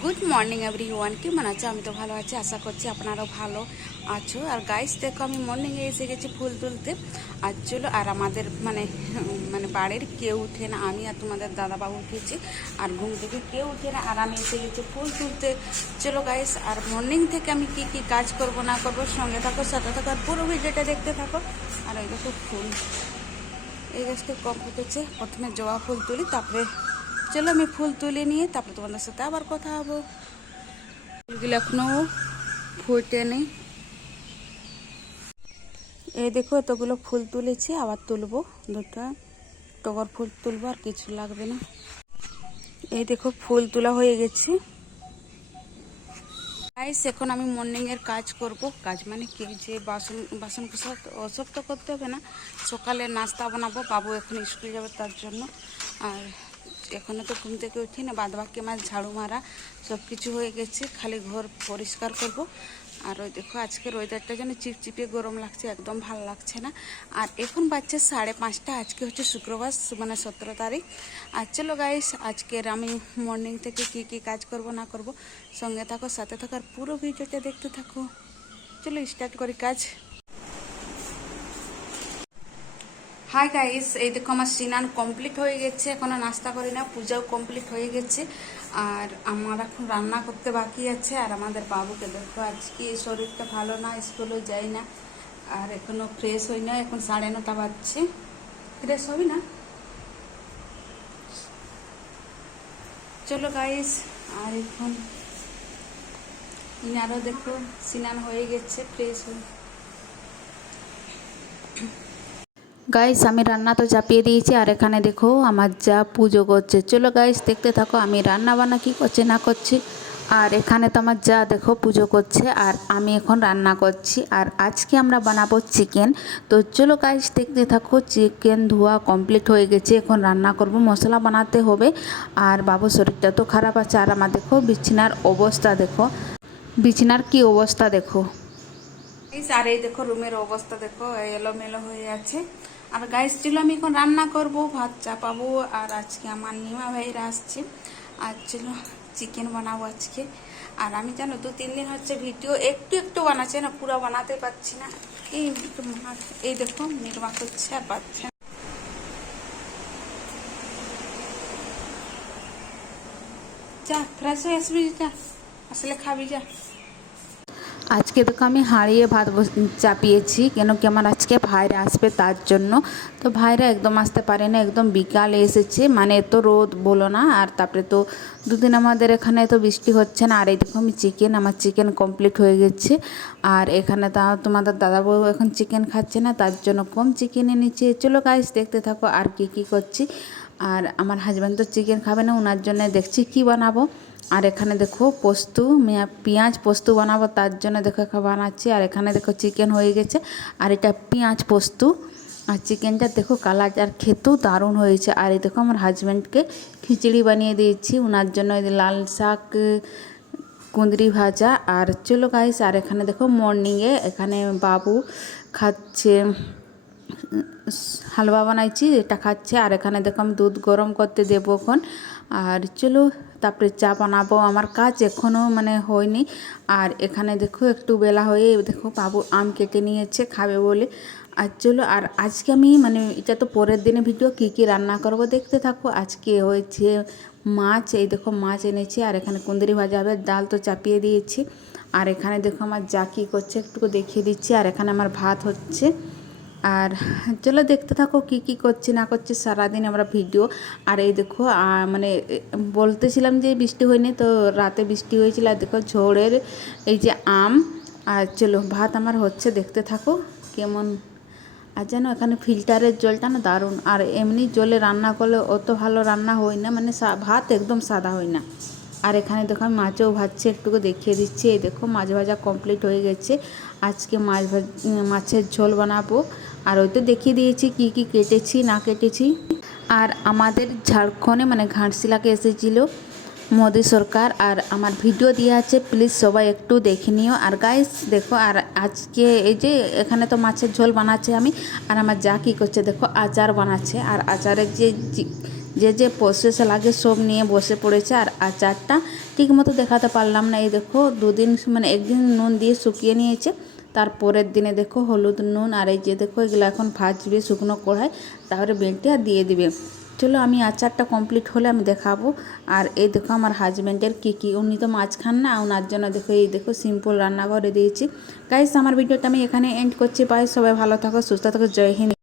Good morning everyone, কেমন আছে? আমি তো ভালো আছি, আশা করছি আপনারাও ভালো আছো। আর গাইস দেখো, আমি মর্নিংয়ে এসে গেছি ফুল তুলতে। আর চলো, আর আমাদের মানে বাড়ির কেউ উঠে না, আমি আর তোমাদের দাদাবাবু উঠেছি। আর ঘুম থেকে কেউ উঠে না, আর আমি এসে গেছি ফুল তুলতে। চলো গাইস, আর মর্নিং থেকে আমি কি কি কাজ করব না করব, সঙ্গে থাকো, সাথে থাকো, আর পুরো ভিডিওটা দেখতে থাকো। আর ওই দেখো ফুল, এই গাছটা কম ফুটেছে। প্রথমে জবা ফুল তুলি, তারপরে চলো আমি ফুল তুলে নিয়ে তারপরে তোমাদের সাথে আবার কথা হবো। ফুলগুলো এখনো ফুটে নেই। এই দেখো, এতগুলো ফুল তুলেছি, আবার তুলবো দুটো টগর ফুল তুলবো, আর কিছু লাগবে না। এই দেখো ফুল তোলা হয়ে গেছে। গাইস, এখন আমি মর্নিং এর কাজ করব। কাজ মানে কি, যে বাসন বাসন কোসা ওসব তো করতে হবে না। সকালে নাস্তা বানাবো, বাবু এখন স্কুল যাবে তার জন্য। আর এখনো তো ঘুম থেকে উঠি না, বাদ বাকি আমার ঝাড়ু মারা সব কিছু হয়ে গেছে, খালি ঘর পরিষ্কার করব। আর ওই দেখো, আজকের ওয়েদারটা যেন চিপচিপে গরম লাগছে, একদম ভালো লাগছে না। আর এখন বাজছে 5:30। আজকে হচ্ছে শুক্রবার, মানে 17 তারিখ। আর চলো গাইস, আজকের আমি মর্নিং থেকে কি কি কাজ করব না করব, সঙ্গে থাকো, সাথে থাকো, আর পুরো ভিডিওটা দেখতে থাকো। চলো স্টার্ট করি কাজ। হাই গাইস, এই দেখো আমার স্নান কমপ্লিট হয়ে গেছে, এখনো নাস্তা করি না, পূজাও কমপ্লিট হয়ে গেছে। আর আমার এখন রান্না করতে বাকি আছে। আর আমাদের বাবুকে দেখো, আজকে শরীরটা ভালো না, স্কুলেও যাই না। আর এখনো ফ্রেশ হই না, এখন 9:30 বাজছে। ফ্রেশ হবি না? চলো গাইস, আর এখন ইনারও দেখো স্নান হয়ে গেছে, ফ্রেশ হয়ে। গাইস, আমি রান্না তো চাপিয়ে দিয়েছি, আর এখানে দেখো আমার যা পুজো করছে। চলো গাইস, দেখতে থাকো আমি রান্না বান্না কী করছে না করছি। আর এখানে তো আমার যা দেখো পুজো করছে, আর আমি এখন রান্না করছি। আর আজকে আমরা বানাবো চিকেন। তো চলো গাইস, দেখতে থাকো। চিকেন ধোয়া কমপ্লিট হয়ে গেছে, এখন রান্না করব, মশলা বানাতে হবে। আর বাবুর শরীরটা তো খারাপ আছে। আর আমার দেখো বিছানার অবস্থা দেখো, বিছানার কি অবস্থা দেখো। আর এই দেখো রুমের অবস্থা দেখো, এলোমেলো হয়ে আছে। আর গাইস চলো, আমি এখন রান্না করব, ভাত চাপাবো। আর আজকে আমার নিমা ভাইরা আসছে, আর চলো চিকেন বানাবো আজকে। আর আমি জানো 2-3 দিন হচ্ছে ভিডিও একটু একটু বানাচ্ছি না, পুরো বানাতে পারছি না। এই দেখো নির্মা করছে আর পাচ্ছে। যা ফ্রেশ হয়ে আসবি, যা আসলে খাবি, যা। আজকে দেখো আমি হাঁড়িয়ে ভাত চাপিয়েছি, কেন কি আমার আজকে ভাইরা আসবে তার জন্য। তো ভাইরা একদম আসতে পারে না, একদম বিকালে এসেছে, মানে এত রোদ বলো না। আর তারপরে তো 2 দিন আমাদের এখানে তো বৃষ্টি হচ্ছে না। আর এই দেখো আমি আমার চিকেন কমপ্লিট হয়ে গেছে। আর এখানে তা তোমাদের দাদাবাবু এখন চিকেন খাচ্ছে না, তার জন্য কম চিকেন এনেছে। চলো গাইস, দেখতে থাকো আর কি কি করছি। আর আমার হাজব্যান্ড তো চিকেন খাবে না, ওনার জন্য দেখছি কি বানাবো। আর এখানে দেখো পোস্ত, পেঁয়াজ পোস্ত বানাবো, তার জন্য দেখো বানাচ্ছি। আর এখানে দেখো চিকেন হয়ে গেছে, আর এটা পেঁয়াজ পোস্ত। আর চিকেনটা দেখো কালার আর খেতেও দারুণ হয়েছে। আর এই দেখো আমার হাজব্যান্ডকে খিচুড়ি বানিয়ে দিয়েছি, ওনার জন্য লাল শাক, কুঁদরি ভাজা। আর চলো গাইস, আর এখানে দেখো মর্নিংয়ে এখানে বাবু খাচ্ছে, হালুয়া বানাইছি, এটা খাচ্ছে। আর এখানে দেখো আমি দুধ গরম করতে দেবো এখন। আর চলো তারপরে চা বানাবো, আমার কাজ এখনও মানে হয়নি। আর এখানে দেখো একটু বেলা হয়ে দেখো বাবু আম কেটে নিয়েছে খাবে বলে। আর চলো, আর আজকে আমি মানে এটা তো পরের দিনে ভিডিও, কী কী রান্না করবো দেখতে থাকো। আজকে হয়েছে মাছ, এই দেখো মাছ এনেছি। আর এখানে কুঁদরি ভাজা হবে, ডাল তো চাপিয়ে দিয়েছি। আর এখানে দেখো আমার যা কী করছে একটু দেখিয়ে দিচ্ছি। আর এখানে আমার ভাত হচ্ছে। আর চলো দেখতে থাকো কি কি করছি না করছি সারাদিন আমরা ভিডিও। আর এই দেখো মানে বলতেছিলাম যে বৃষ্টি হয়নি, তো রাতে বৃষ্টি হয়েছিল। আর দেখো ঝড়ের এই যে আম। আর চলো ভাত আমার হচ্ছে, দেখতে থাকো কেমন। আর যেন এখানে ফিল্টারের জলটা না দারুণ। আর এমনি জলে রান্না করলে অত ভালো রান্না হয় না, মানে ভাত একদম সাদা হয় না। আর এখানে দেখো আমি মাছও ভাজছি, একটুকু দেখিয়ে দিচ্ছি। এই দেখো মাছ ভাজা কমপ্লিট হয়ে গেছে। আজকে মাছের ঝোল বানাবো। আর ওই তো দেখিয়ে দিয়েছি কি কি কেটেছি না কেটেছি। আর আমাদের ঝাড়খণ্ডে মানে ঘাটশিলাকে এসেছিল মোদি সরকার, আর আমার ভিডিও দেওয়া আছে, প্লিজ সবাই একটু দেখে নিও। আর গাইস দেখো, আর আজকে এই যে এখানে তো মাছের ঝোল বানাচ্ছে আমি। আর আমার যা কী করছে দেখো, আচার বানাচ্ছে। আর আচারের যে যে যে প্রসেস লাগে সব নিয়ে বসে পড়েছে। আর আচারটা ঠিক মতো দেখাতে পারলাম না। এই দেখো দুদিন মানে একদিন নুন দিয়ে শুকিয়ে নিয়েছে, তারপরের দিনে দেখো হলুদ নুন আর এই যে দেখো এগুলো এখন ভাজবে শুকনো কড়াই, তারপরে বেটে আর দিয়ে দিবে। চলো আমি আচারটা কমপ্লিট হলে আমি দেখাবো। আর এই দেখো আমার হাজব্যান্ডের কী উনি তো মাছ খান না, ওনার জন্য দেখো এই দেখো সিম্পল রান্না করে দিয়েছি। গাইস আমার ভিডিওটা আমি এখানে এন্ড করছি। পাই সবাই ভালো থাকো সুস্থ থাকো, জয় হিন্দ।